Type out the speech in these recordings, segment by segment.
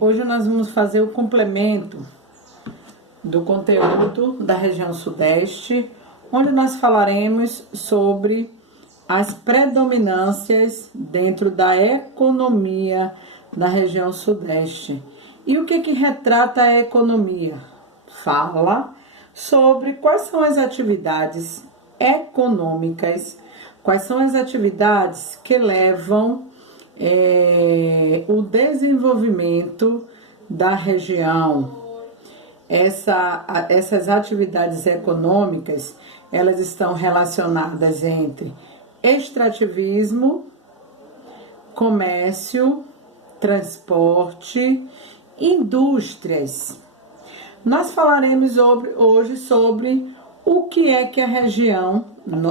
Hoje nós vamos fazer o complemento do conteúdo da região Sudeste, onde nós falaremos sobre as predominâncias dentro da economia da região Sudeste. E o que retrata a economia? Fala sobre quais são as atividades econômicas, quais são as atividades que levam o desenvolvimento da região. Essas atividades econômicas, elas estão relacionadas entre extrativismo, comércio, transporte, indústrias. Nós falaremos hoje sobre o que é que a região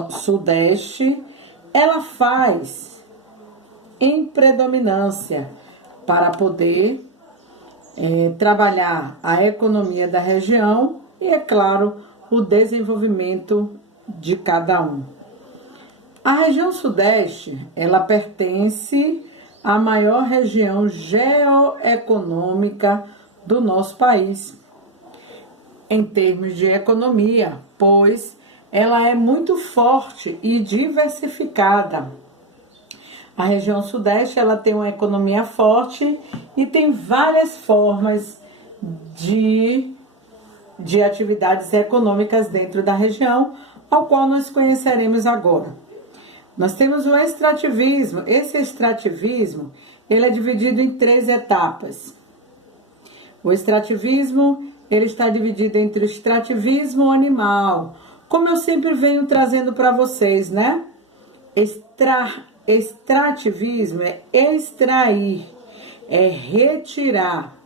Sudeste ela faz em predominância para poder trabalhar a economia da região e, é claro, o desenvolvimento de cada um. A região Sudeste, ela pertence à maior região geoeconômica do nosso país, em termos de economia, pois ela é muito forte e diversificada. A região Sudeste ela tem uma economia forte e tem várias formas de atividades econômicas dentro da região, ao qual nós conheceremos agora. Nós temos o extrativismo. Esse extrativismo ele é dividido em 3 etapas. O extrativismo ele está dividido entre o extrativismo animal, como eu sempre venho trazendo para vocês, né? Extrativismo é extrair, é retirar.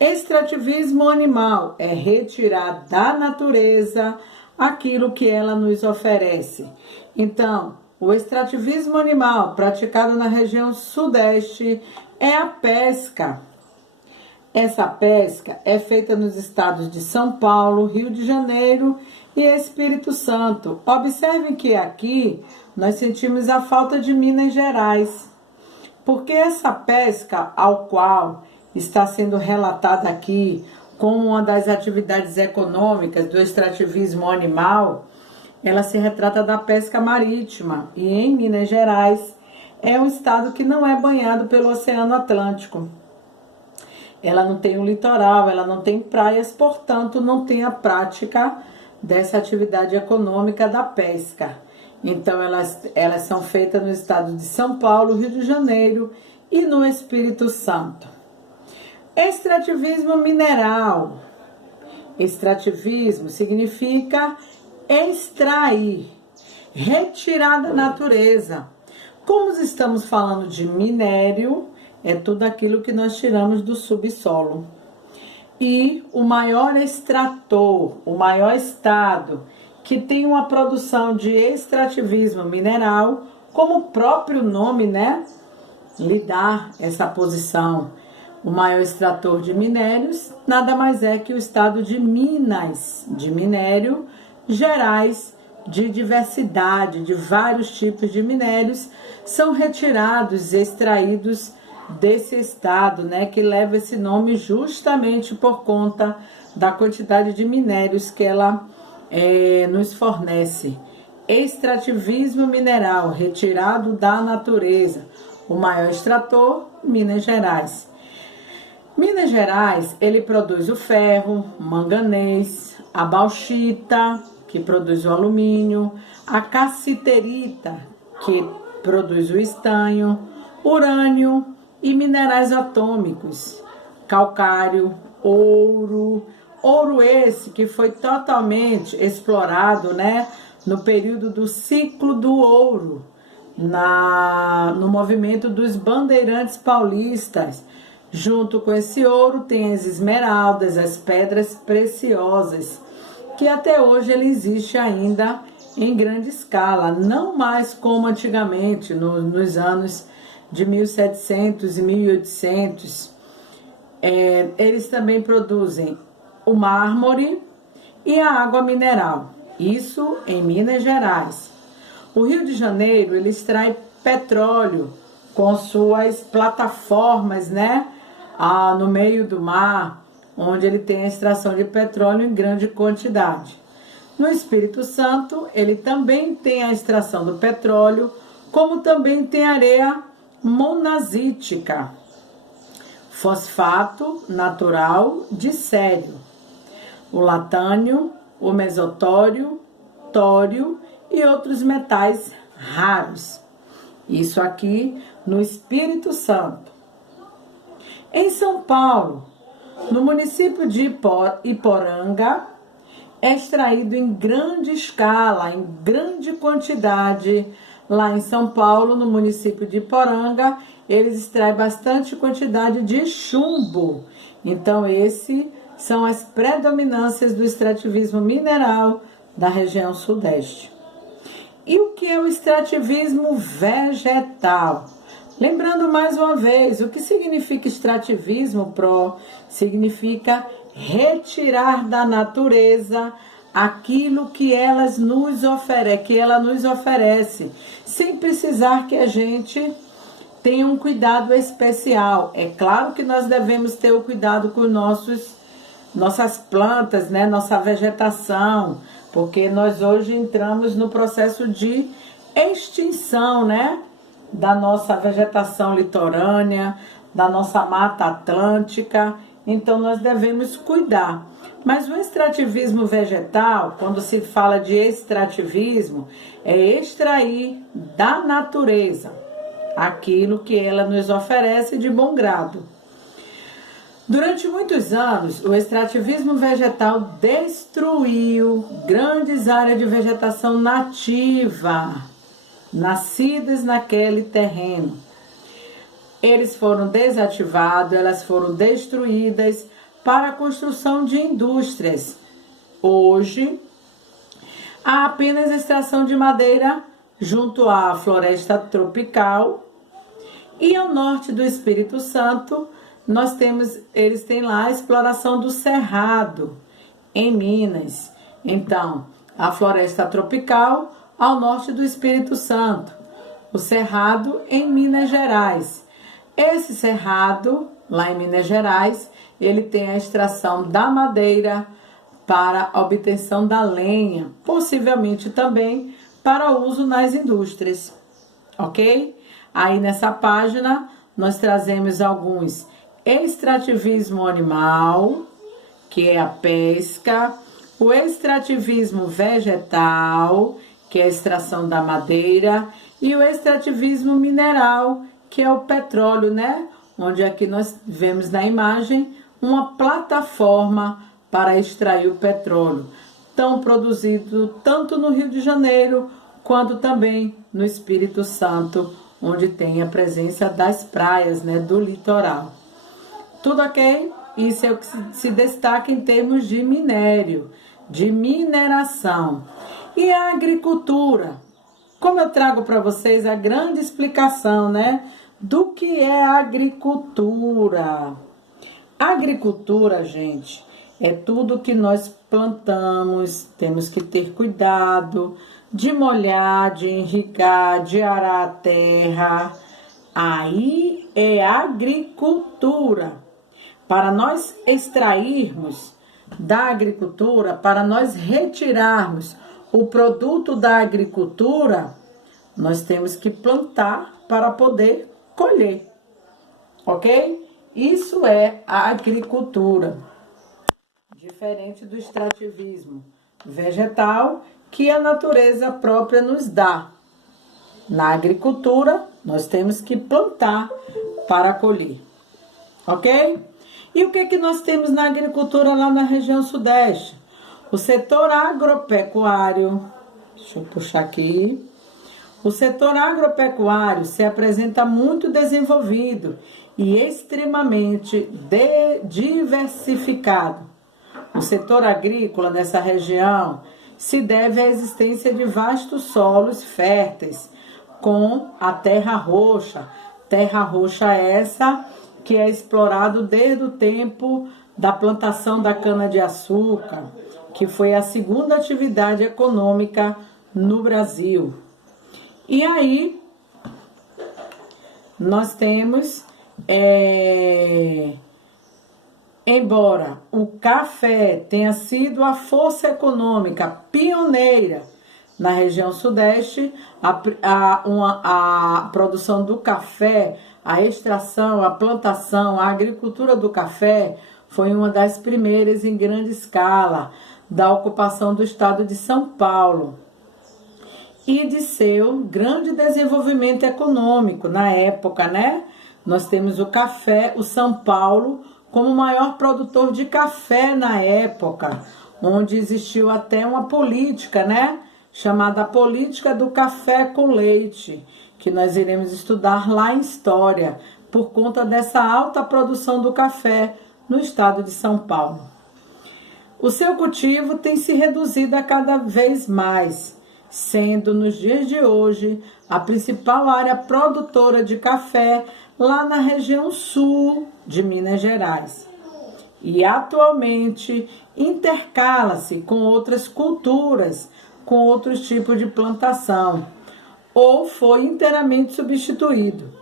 Extrativismo animal é retirar da natureza aquilo que ela nos oferece. Então, o extrativismo animal praticado na região Sudeste é a pesca. Essa pesca é feita nos estados de São Paulo, Rio de Janeiro e Espírito Santo. Observem que aqui nós sentimos a falta de Minas Gerais, porque essa pesca ao qual está sendo relatada aqui como uma das atividades econômicas do extrativismo animal, ela se retrata da pesca marítima, e em Minas Gerais é um estado que não é banhado pelo Oceano Atlântico. Ela não tem um litoral, ela não tem praias, portanto não tem a prática dessa atividade econômica da pesca. Então elas são feitas no estado de São Paulo, Rio de Janeiro e no Espírito Santo. Extrativismo mineral. Extrativismo significa extrair, retirar da natureza. Como estamos falando de minério, é tudo aquilo que nós tiramos do subsolo. E o maior extrator, o maior estado que tem uma produção de extrativismo mineral, como o próprio nome, né, lhe dá essa posição. O maior extrator de minérios nada mais é que o estado de Minas, de minério, Gerais, de diversidade, de vários tipos de minérios, são retirados, extraídos desse estado, né, que leva esse nome justamente por conta da quantidade de minérios que ela nos fornece. Extrativismo mineral, retirado da natureza. O maior extrator, Minas Gerais. Minas Gerais, ele produz o ferro, o manganês, a bauxita, que produz o alumínio, a cassiterita, que produz o estanho, urânio e minerais atômicos, calcário, ouro esse que foi totalmente explorado, né, no período do ciclo do ouro, no movimento dos bandeirantes paulistas. Junto com esse ouro tem as esmeraldas, as pedras preciosas, que até hoje ele existe ainda em grande escala, não mais como antigamente, nos anos de 1700 e 1800. Eles também produzem o mármore e a água mineral, isso em Minas Gerais. O Rio de Janeiro, ele extrai petróleo com suas plataformas, né, no meio do mar, onde ele tem a extração de petróleo em grande quantidade. No Espírito Santo, ele também tem a extração do petróleo, como também tem areia monazítica, fosfato natural de sério, o latânio, o mesotório, tório e outros metais raros. Isso aqui no Espírito Santo. Em São Paulo, no município de Iporanga, é extraído em grande escala, em grande quantidade. Lá em São Paulo, no município de Iporanga, eles extraem bastante quantidade de chumbo. Então, esses são as predominâncias do extrativismo mineral da região sudeste. E o que é o extrativismo vegetal? Lembrando mais uma vez, o que significa extrativismo, Pro? Significa retirar da natureza aquilo que ela nos oferece, sem precisar que a gente tenha um cuidado especial. É claro que nós devemos ter o cuidado com nossas plantas, né? Nossa vegetação, porque nós hoje entramos no processo de extinção, né? Da nossa vegetação litorânea, da nossa mata atlântica, então nós devemos cuidar. Mas o extrativismo vegetal, quando se fala de extrativismo, é extrair da natureza aquilo que ela nos oferece de bom grado. Durante muitos anos, o extrativismo vegetal destruiu grandes áreas de vegetação nativa, nascidas naquele terreno. Eles foram desativados, elas foram destruídas para a construção de indústrias. Hoje, há apenas extração de madeira junto à floresta tropical e ao norte do Espírito Santo, eles têm lá a exploração do cerrado em Minas. Então, a floresta tropical ao norte do Espírito Santo, o cerrado em Minas Gerais. Esse cerrado, lá em Minas Gerais, ele tem a extração da madeira para a obtenção da lenha, possivelmente também para uso nas indústrias, ok? Aí nessa página nós trazemos alguns: extrativismo animal, que é a pesca, o extrativismo vegetal, que é a extração da madeira, e o extrativismo mineral, que é o petróleo, né? Onde aqui nós vemos na imagem uma plataforma para extrair o petróleo, tão produzido tanto no Rio de Janeiro quanto também no Espírito Santo, onde tem a presença das praias, né, do litoral. Tudo ok? Isso é o que se destaca em termos de minério, de mineração. E a agricultura? Como eu trago para vocês a grande explicação, né, do que é a agricultura. Agricultura, gente, é tudo que nós plantamos, temos que ter cuidado de molhar, de irrigar, de arar a terra. Aí é agricultura. Para nós extrairmos da agricultura, para nós retirarmos o produto da agricultura, nós temos que plantar para poder colher, ok? Isso é a agricultura, diferente do extrativismo vegetal que a natureza própria nos dá. Na agricultura, nós temos que plantar para colher, ok? E o que nós temos na agricultura lá na região sudeste? O setor agropecuário, deixa eu puxar aqui. O setor agropecuário se apresenta muito desenvolvido e extremamente diversificado. O setor agrícola nessa região se deve à existência de vastos solos férteis, com a terra roxa essa que é explorado desde o tempo da plantação da cana-de-açúcar, que foi a segunda atividade econômica no Brasil. E aí, nós temos Embora o café tenha sido a força econômica pioneira na região sudeste, a produção do café, a extração, a plantação, a agricultura do café foi uma das primeiras em grande escala da ocupação do estado de São Paulo e de seu grande desenvolvimento econômico na época, né? Nós temos o café, o São Paulo, como o maior produtor de café na época, onde existiu até uma política, né? Chamada política do café com leite, que nós iremos estudar lá em História, por conta dessa alta produção do café no estado de São Paulo. O seu cultivo tem se reduzido a cada vez mais, sendo nos dias de hoje a principal área produtora de café lá na região sul de Minas Gerais. E atualmente intercala-se com outras culturas, com outros tipos de plantação, ou foi inteiramente substituído.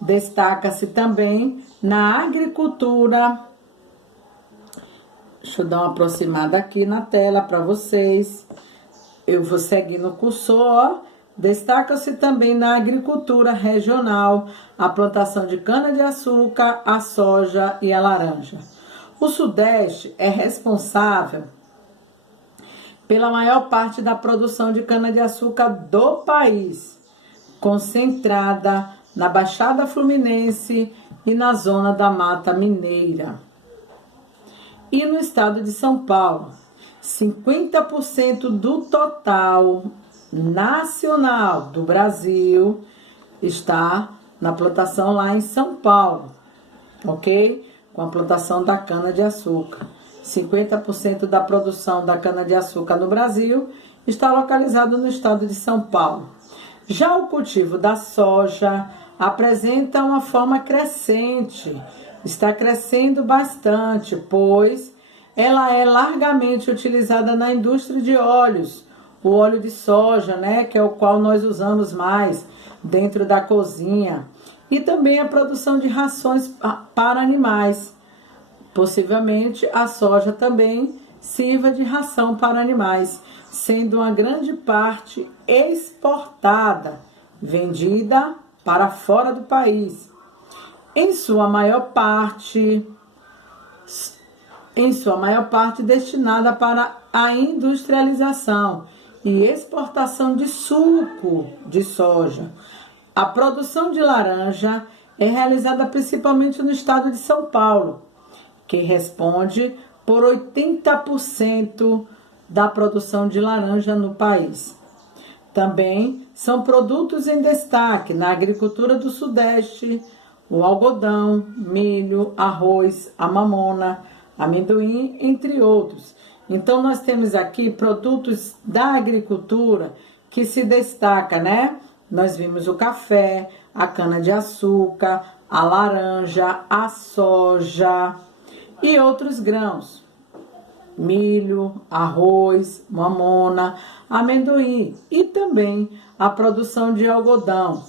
Destaca-se também na agricultura. Deixa eu dar uma aproximada aqui na tela para vocês. Eu vou seguir no cursor. Destaca-se também na agricultura regional a plantação de cana-de-açúcar, a soja e a laranja. O Sudeste é responsável pela maior parte da produção de cana-de-açúcar do país, concentrada na Baixada Fluminense e na zona da Mata Mineira. E no estado de São Paulo, 50% do total nacional do Brasil está na plantação lá em São Paulo, ok? Com a plantação da cana-de-açúcar. 50% da produção da cana-de-açúcar no Brasil está localizado no estado de São Paulo. Já o cultivo da soja apresenta uma forma crescente, está crescendo bastante, pois ela é largamente utilizada na indústria de óleos, o óleo de soja, né, que é o qual nós usamos mais dentro da cozinha, e também a produção de rações para animais. Possivelmente a soja também sirva de ração para animais, sendo uma grande parte exportada, vendida para fora do país. Em sua maior parte destinada para a industrialização e exportação de suco de soja. A produção de laranja é realizada principalmente no estado de São Paulo, que responde por 80% da produção de laranja no país. Também são produtos em destaque na agricultura do Sudeste, o algodão, milho, arroz, a mamona, amendoim, entre outros. Então, nós temos aqui produtos da agricultura que se destaca, né? Nós vimos o café, a cana-de-açúcar, a laranja, a soja e outros grãos. Milho, arroz, mamona, amendoim e também a produção de algodão.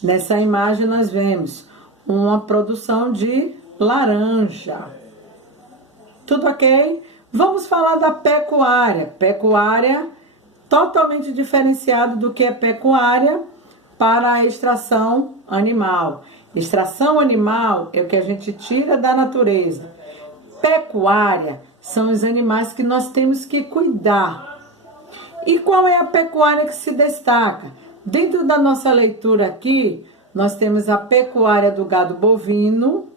Nessa imagem nós vemos uma produção de laranja. Tudo ok? Vamos falar da pecuária. Pecuária totalmente diferenciado do que é pecuária para a extração animal. Extração animal é o que a gente tira da natureza. Pecuária são os animais que nós temos que cuidar. E qual é a pecuária que se destaca? Dentro da nossa leitura aqui, nós temos a pecuária do gado bovino,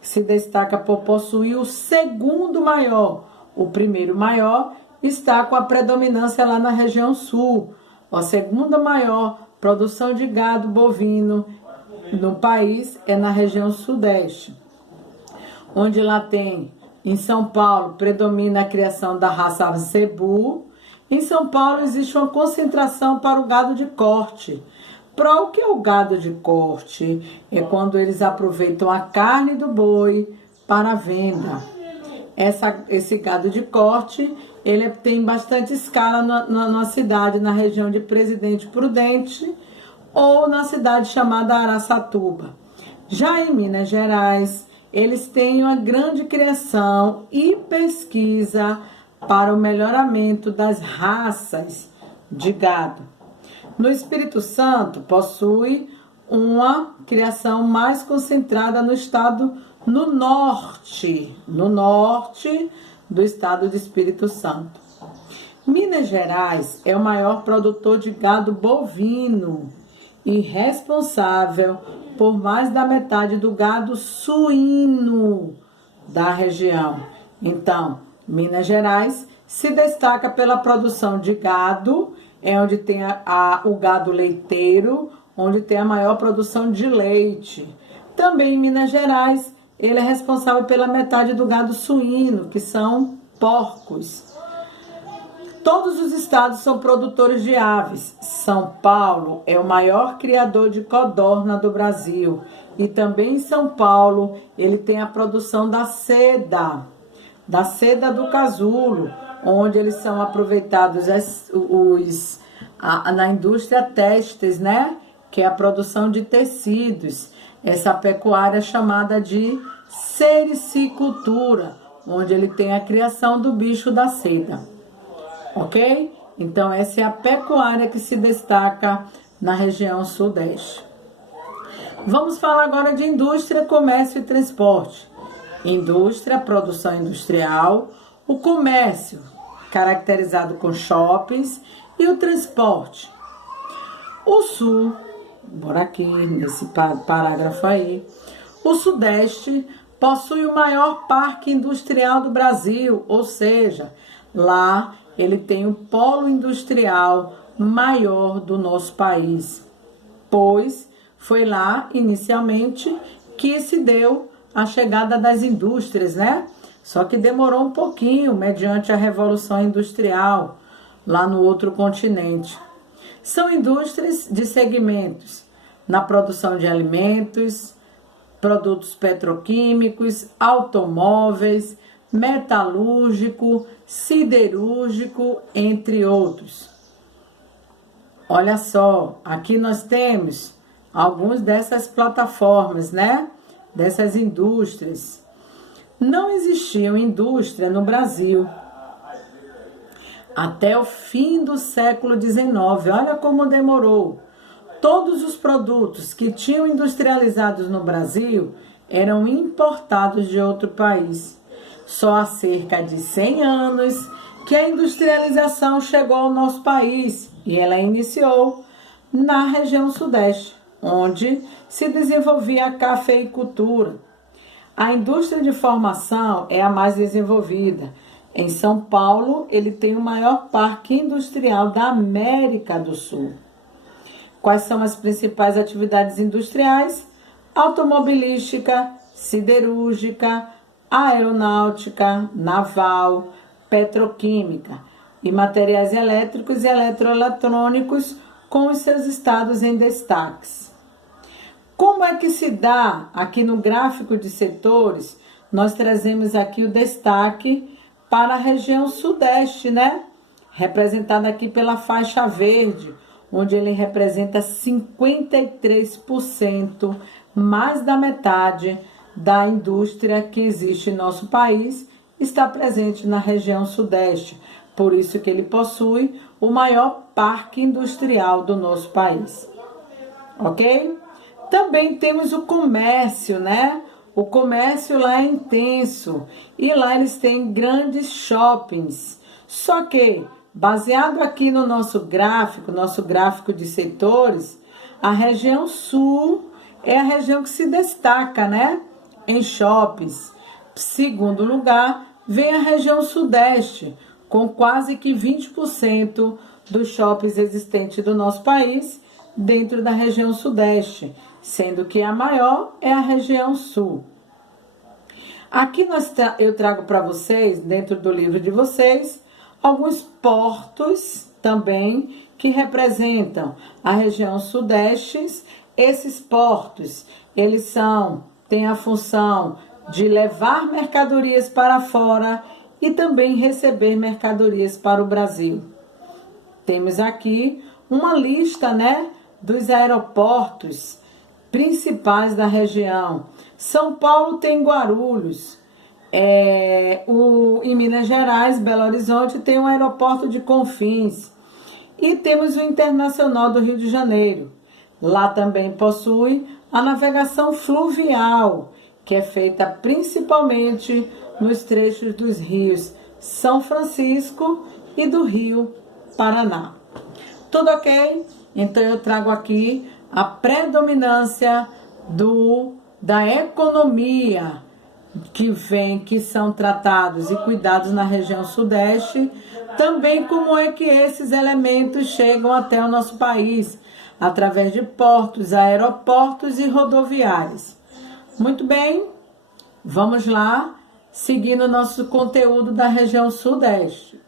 que se destaca por possuir o segundo maior. O primeiro maior está com a predominância lá na região sul. A segunda maior produção de gado bovino no país é na região sudeste, onde lá tem, em São Paulo, predomina a criação da raça zebu. Em São Paulo existe uma concentração para o gado de corte. Para o que é o gado de corte? É quando eles aproveitam a carne do boi para a venda. Esse gado de corte, ele tem bastante escala na cidade, na região de Presidente Prudente ou na cidade chamada Araçatuba. Já em Minas Gerais, eles têm uma grande criação e pesquisa para o melhoramento das raças de gado. No Espírito Santo, possui uma criação mais concentrada no norte do estado do Espírito Santo. Minas Gerais é o maior produtor de gado bovino e responsável por mais da metade do gado suíno da região. Então, Minas Gerais se destaca pela produção de gado, é onde tem o gado leiteiro, onde tem a maior produção de leite. Também em Minas Gerais, ele é responsável pela metade do gado suíno, que são porcos. Todos os estados são produtores de aves. São Paulo é o maior criador de codorna do Brasil. E também em São Paulo, ele tem a produção da seda do casulo, onde eles são aproveitados na indústria têxteis, né? Que é a produção de tecidos. Essa pecuária chamada de sericicultura, onde ele tem a criação do bicho da seda. Ok? Então, essa é a pecuária que se destaca na região sudeste. Vamos falar agora de indústria, comércio e transporte. Indústria, produção industrial, o comércio, caracterizado com shoppings, e o transporte. O sul, bora aqui nesse parágrafo aí, o sudeste possui o maior parque industrial do Brasil, ou seja, lá ele tem o polo industrial maior do nosso país, pois foi lá, inicialmente, que se deu a chegada das indústrias, né? Só que demorou um pouquinho, mediante a Revolução Industrial, lá no outro continente. São indústrias de segmentos na produção de alimentos, produtos petroquímicos, automóveis, metalúrgico, siderúrgico, entre outros. Olha só, aqui nós temos algumas dessas plataformas, né? Dessas indústrias. Não existia indústria no Brasil até o fim do século XIX. Olha como demorou. Todos os produtos que tinham industrializados no Brasil eram importados de outro país. Só há cerca de 100 anos que a industrialização chegou ao nosso país e ela iniciou na região sudeste, onde se desenvolvia a cafeicultura. A indústria de formação é a mais desenvolvida. Em São Paulo, ele tem o maior parque industrial da América do Sul. Quais são as principais atividades industriais? Automobilística, siderúrgica, aeronáutica, naval, petroquímica e materiais elétricos e eletroeletrônicos, com os seus estados em destaques. Como é que se dá aqui no gráfico de setores? Nós trazemos aqui o destaque para a região sudeste, né? Representada aqui pela faixa verde, onde ele representa 53%, mais da metade da indústria que existe em nosso país está presente na região sudeste. Por isso que ele possui o maior parque industrial do nosso país. Ok? Também temos o comércio, né? O comércio lá é intenso e lá eles têm grandes shoppings. Só que, baseado aqui no nosso gráfico de setores, a região sul é a região que se destaca, né? Em shoppings. Segundo lugar, vem a região sudeste, com quase que 20% dos shoppings existentes do nosso país dentro da região sudeste, sendo que a maior é a região sul. Aqui eu trago para vocês, dentro do livro de vocês, alguns portos também que representam a região sudeste. Esses portos, eles têm a função de levar mercadorias para fora e também receber mercadorias para o Brasil. Temos aqui uma lista, né, dos aeroportos principais da região. São Paulo tem Guarulhos. Em Minas Gerais, Belo Horizonte, tem o aeroporto de Confins. E temos o Internacional do Rio de Janeiro. Lá também possui a navegação fluvial, que é feita principalmente nos trechos dos rios São Francisco e do Rio Paraná. Tudo ok? Então eu trago aqui a predominância da economia que são tratados e cuidados na região sudeste, também como é que esses elementos chegam até o nosso país, através de portos, aeroportos e rodoviárias. Muito bem, vamos lá, seguindo o nosso conteúdo da região sudeste.